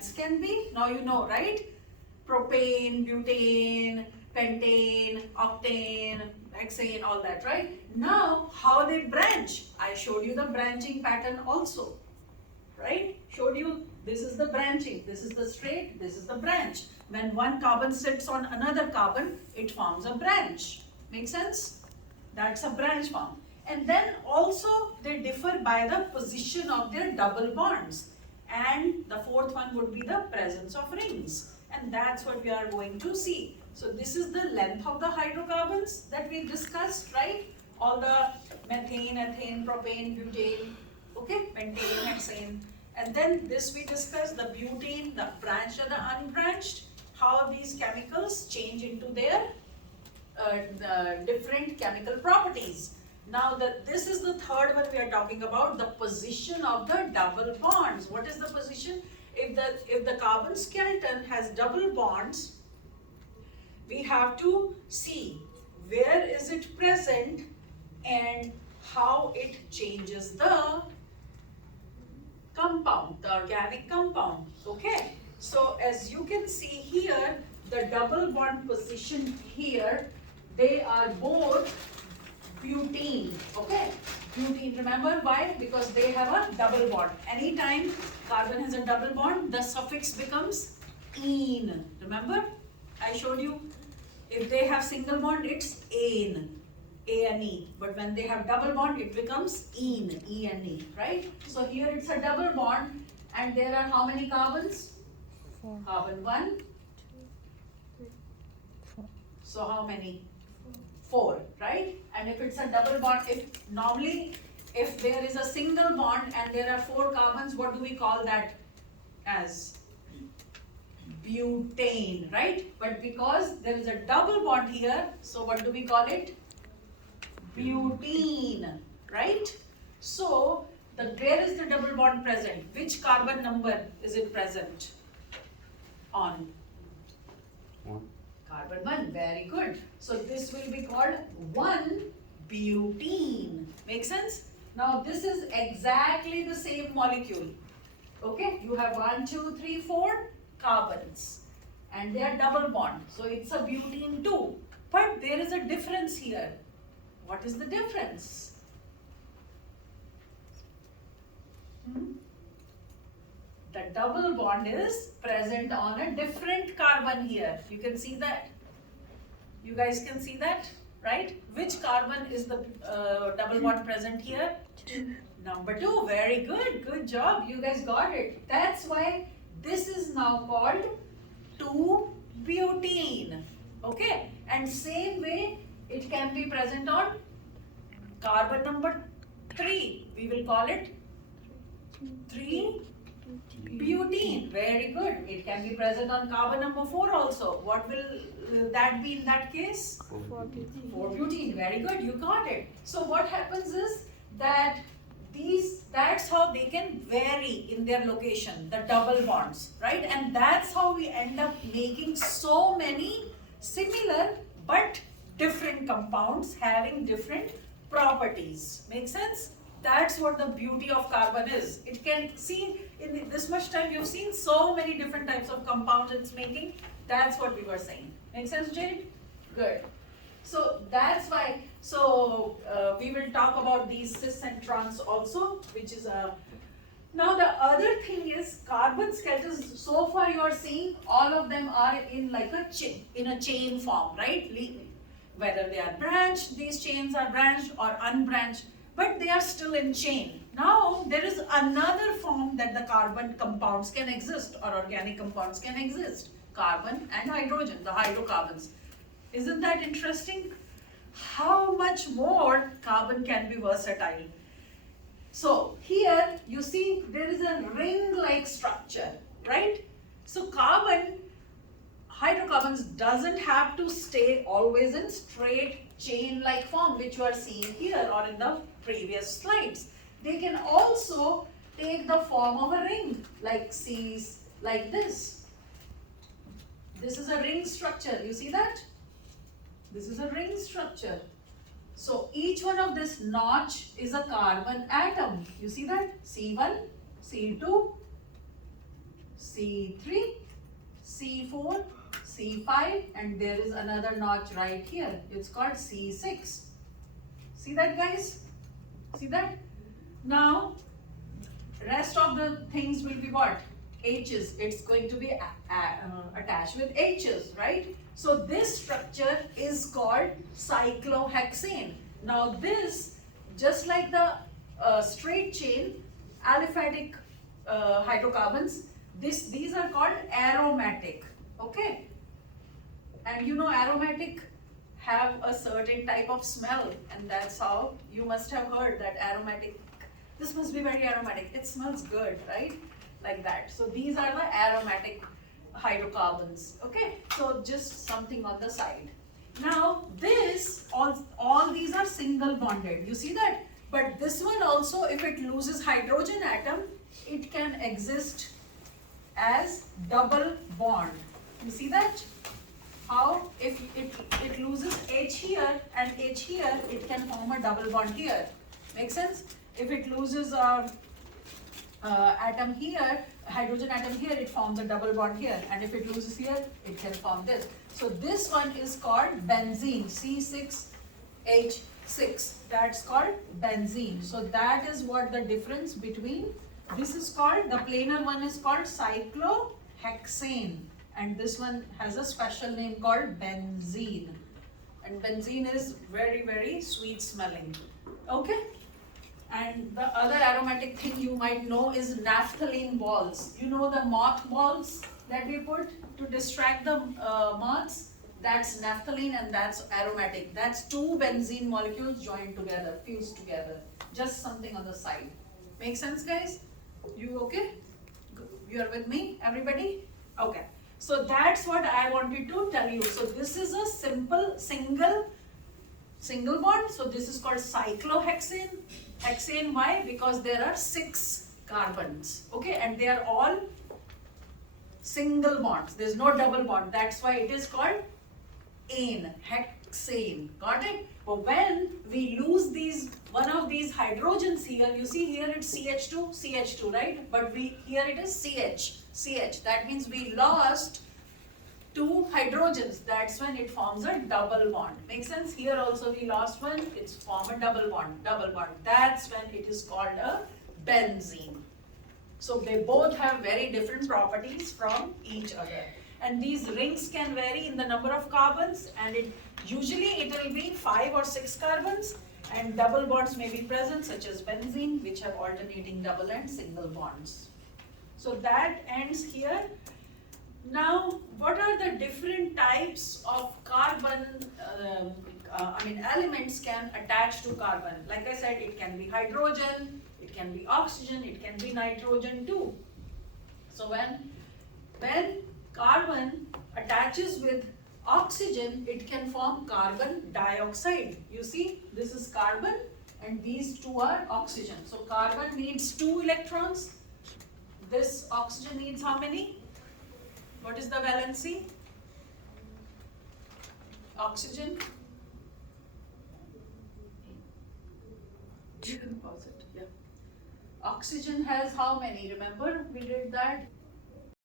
lengths can be? Now you know, right? Propane, butane, pentane, octane, hexane, all that, right? Now, how they branch? I showed you the branching pattern also, right? Showed you this is the branching, this is the straight, this is the branch. When one carbon sits on another carbon, it forms a branch. Make sense? That's a branch form. And then also they differ by the position of their double bonds. And the fourth one would be the presence of rings. And that's what we are going to see. So this is the length of the hydrocarbons that we discussed, right? All the methane, ethane, propane, butane, okay, pentane, hexane. And then this we discussed, the butane, the branched and the unbranched, how these chemicals change into their different chemical properties. Now this is the third one we are talking about, the position of the double bonds. What is the position? If the carbon skeleton has double bonds, we have to see where is it present and how it changes the compound, the organic compound. Okay, so as you can see here, the double bond position here, they are both butene. Okay, butene, remember why? Because they have a double bond. Anytime carbon has a double bond, the suffix becomes -ene. Remember, I showed you, if they have single bond, it's -ane, A-N-E. But when they have double bond, it becomes -ene, E-N-E, right? So here it's a double bond, and there are how many carbons? 4, Carbon 1. 2, 3, 4. So how many? 4, right? And if it's a double bond, if there is a single bond and there are 4 carbons, what do we call that as? Butane, right? But because there is a double bond here, so what do we call it? Butene, right? So where is the double bond present? Which carbon number is it present on? 1. Carbon 1, very good. So this will be called 1-butene. Make sense? Now this is exactly the same molecule. Okay, you have 1, 2, 3, 4 carbons and they are double bond. So it's a butene too. But there is a difference here. What is the difference? The double bond is present on a different carbon here. You can see that. You guys can see that, right? Which carbon is the double bond present here? 2. Number 2. Very good. Good job. You guys got it. That's why this is now called 2-butene. Okay? And same way it can be present on carbon number 3. We will call it 3-butene. Very good. It can be present on carbon number 4 also. What will that be in that case? 4-butene. 4-butene. Very good. You got it. So what happens is that that's how they can vary in their location, the double bonds, right? And that's how we end up making so many similar but different compounds having different properties. Make sense? That's what the beauty of carbon is. It can see in this much time you've seen so many different types of compounds it's making. That's what we were saying. Make sense, Jade? Good. So that's why. So we will talk about these cis and trans also, which is a. Now the other thing is carbon skeletons. So far you are seeing all of them are in like a chain form, right? Whether they are branched, these chains are branched or unbranched, but they are still in chain. Now there is another form that the carbon compounds can exist or organic compounds can exist. Carbon and hydrogen, the hydrocarbons. Isn't that interesting? How much more carbon can be versatile? So here you see there is a ring-like structure, right? So hydrocarbons doesn't have to stay always in straight chain-like form, which you are seeing here or in the previous slides. They can also take the form of a ring, like C's, like this. This is a ring structure. You see that? This is a ring structure. So each one of this notch is a carbon atom. You see that? C1, C2, C3, C4, C5, and there is another notch right here. It's called C6. See that, guys? See that? Now, rest of the things will be what? H's. It's going to be attached with H's, right? So this structure is called cyclohexane. Now this, just like the straight chain aliphatic hydrocarbons, these are called aromatic, okay? And you know aromatic have a certain type of smell, and that's how you must have heard that aromatic, this must be very aromatic, it smells good, right? Like that. So these are the aromatic hydrocarbons, okay? So just something on the side. Now this, all these are single bonded, you see that? But this one also, if it loses hydrogen atom, it can exist as double bond. You see that? How if it loses H here and H here, it can form a double bond here. Make sense? If it loses atom here, hydrogen atom here, it forms a double bond here, and if it loses here, it can form this. So this one is called benzene, C6H6. That's called benzene. So that is what the difference between, this is called, the planar one is called cyclohexane, and this one has a special name called benzene. And benzene is very, very sweet smelling. Okay? And the other aromatic thing you might know is naphthalene balls. You know the moth balls that we put to distract the moths? That's naphthalene and that's aromatic. That's two benzene molecules joined together, fused together. Just something on the side. Make sense, guys? You okay? You are with me, everybody? Okay. So that's what I wanted to tell you. So this is a simple single bond. So this is called cyclohexane. Hexane, why? Because there are 6 carbons, okay, and they are all single bonds. There's no double bond. That's why it is called ane, hexane. Got it? But when we lose one of these hydrogens here, you see here it's CH2, right? But here it is CH. That means we lost 2 hydrogens. That's when it forms a double bond. Make sense? Here also we lost one. It's formed a double bond. That's when it is called a benzene. So they both have very different properties from each other. And these rings can vary in the number of carbons, and usually it will be 5 or 6 carbons, and double bonds may be present, such as benzene, which have alternating double and single bonds. So that ends here. Now, what are the different types of carbon, elements can attach to carbon? Like I said, it can be hydrogen, it can be oxygen, it can be nitrogen too. So when carbon attaches with oxygen, it can form carbon dioxide. You see, this is carbon and these two are oxygen. So carbon needs 2 electrons. This oxygen needs how many? What is the valency? Oxygen. You can pause it. Yeah. Oxygen has how many? Remember we did that?